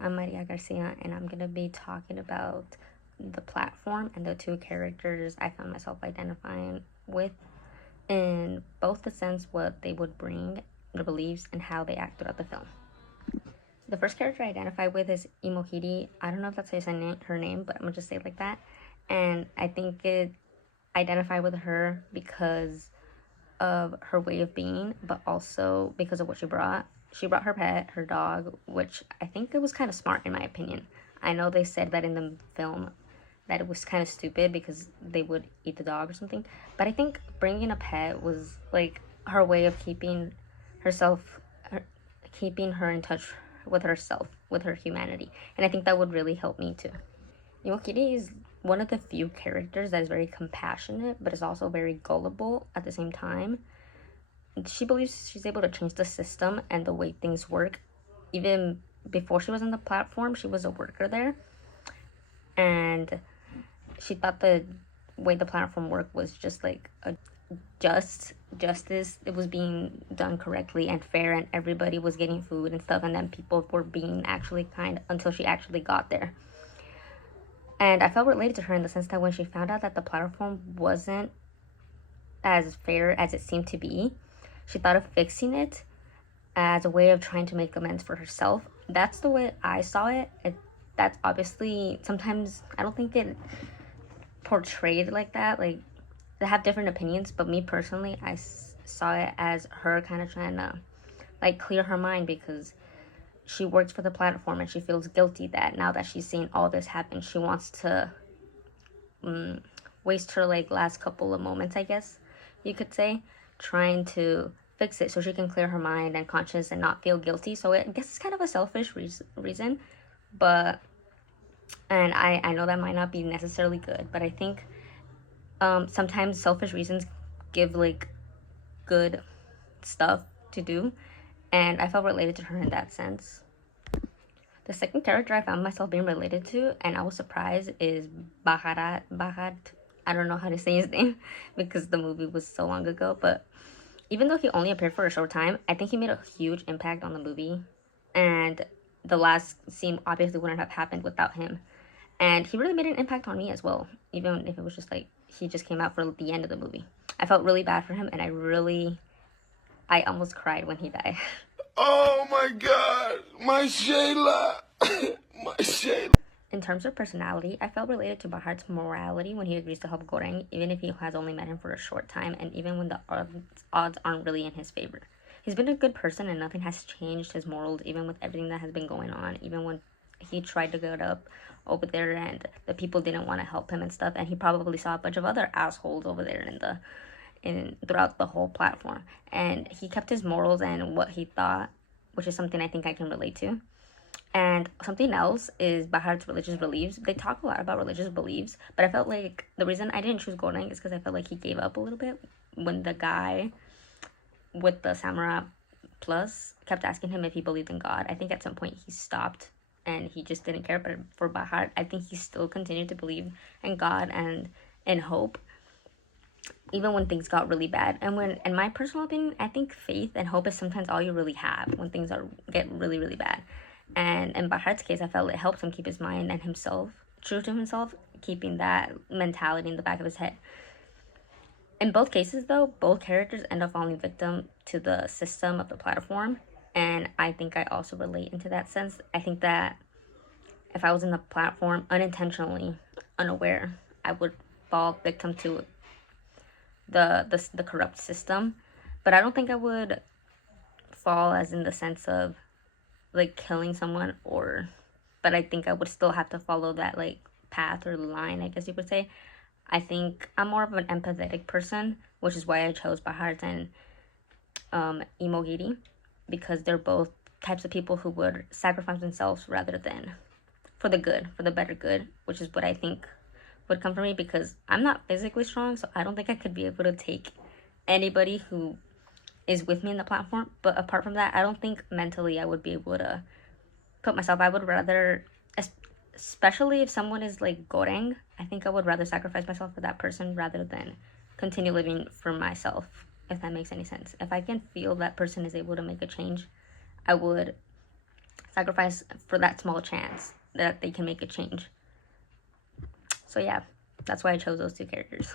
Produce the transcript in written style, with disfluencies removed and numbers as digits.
Hi, I'm Maria Garcia, and I'm gonna be talking about the platform and the two characters I found myself identifying with in both the sense what they would bring, their beliefs, and how they act throughout the film. The first character I identify with is Imohiri. I don't know if that's how you say her name, but I'm gonna just say it like that. And I think it identify with her because of her way of being, but also because of what she brought. She brought her pet, her dog, which I think it was kind of smart in my opinion. I know they said that in the film that it was kind of stupid because they would eat the dog or something, but I think bringing a pet was like her way of herself, her, keeping her in touch with herself, with her humanity, and I think that would really help me too. Yukiri is one of the few characters that is very compassionate, but is also very gullible at the same time. She believes she's able to change the system and the way things work. Even before she was on the platform, she was a worker there, and she thought the way the platform worked was just like a justice. It was being done correctly and fair, and everybody was getting food and stuff, and then people were being actually kind until she actually got there. And I felt related to her in the sense that when she found out that the platform wasn't as fair as it seemed to be, she thought of fixing it as a way of trying to make amends for herself. That's the way I saw it. That's obviously sometimes I don't think it portrayed like that. Like they have different opinions, but me personally, saw it as her kind of trying to like clear her mind because she works for the platform and she feels guilty that now that she's seen all this happen, she wants to waste her like last couple of moments, I guess you could say, trying to fix it so she can clear her mind and conscience and not feel guilty. So I guess it's kind of a selfish reason, but and I know that might not be necessarily good, but I think sometimes selfish reasons give like good stuff to do, and I felt related to her in that sense. The second character I found myself being related to, and I was surprised, is Baharat. Bahat. I don't know how to say his name because the movie was so long ago, but even though he only appeared for a short time, I think he made a huge impact on the movie. And the last scene obviously wouldn't have happened without him. And he really made an impact on me as well, even if it was just like he just came out for the end of the movie. I felt really bad for him, and I almost cried when he died. Oh my God, my Shayla, my Shayla. In terms of personality, I felt related to Bahar's morality when he agrees to help Goreng, even if he has only met him for a short time, and even when the odds aren't really in his favor. He's been a good person, and nothing has changed his morals, even with everything that has been going on. Even when he tried to get up over there, and the people didn't want to help him and stuff, and he probably saw a bunch of other assholes over there in throughout the whole platform, and he kept his morals and what he thought, which is something I think I can relate to. And something else is Bahar's religious beliefs. They talk a lot about religious beliefs, but I felt like the reason I didn't choose Goreng is because I felt like he gave up a little bit when the guy with the samurai plus kept asking him if he believed in God. I think at some point he stopped and he just didn't care. But for Bahar, I think he still continued to believe in God and in hope, even when things got really bad. And when, in my personal opinion, I think faith and hope is sometimes all you really have when things get really, really bad. And in Bahar's case, I felt it helped him keep his mind and himself true to himself, keeping that mentality in the back of his head. In both cases, though, both characters end up falling victim to the system of the platform. And I think I also relate into that sense. I think that if I was in the platform unintentionally, unaware, I would fall victim to the corrupt system. But I don't think I would fall as in the sense of like killing someone, or but I think I would still have to follow that like path or line, I guess you would say. I think I'm more of an empathetic person, which is why I chose Bahar and Imogiri, because they're both types of people who would sacrifice themselves rather than for the good, for the better good, which is what I think would come from me because I'm not physically strong, so I don't think I could be able to take anybody who is with me in the platform. But apart from that, I don't think mentally I would be able to put myself. I would rather, especially if someone is like Goreng, I think I would rather sacrifice myself for that person rather than continue living for myself, if that makes any sense. If I can feel that person is able to make a change, I would sacrifice for that small chance that they can make a change. So yeah, that's why I chose those two characters.